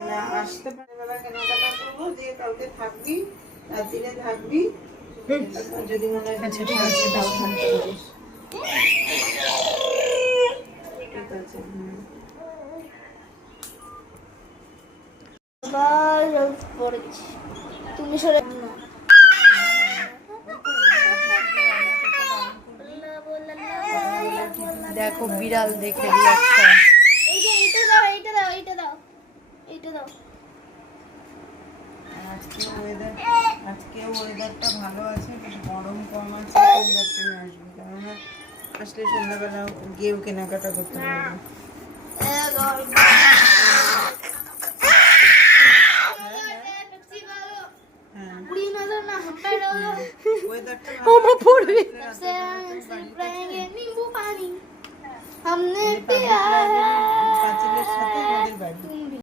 আসতে পারে বেলা কেনাকাটা করবো, দিয়ে কালকে থাকবি, রাত্রিরে থাকবি, যদি মনে হয় আচ্ছা ঠিক আছে, তাও থাকতে পারিস। ঠিক আছে। তুমি সরে দেখো বিড়াল দেখে রিয়াকশন। এইটা দাও, এইটা দাও, এইটা দাও, এইটা দাও। আজকে ওয়েদারটা ভালো আছে, বেশ গরম কম আছে, সন্ধ্যার টাইমে আসবে, কেননা আসলে সন্ধ্যাবেলা গিয়েও কেনাকাটা করতে পারবে। हमने प्यार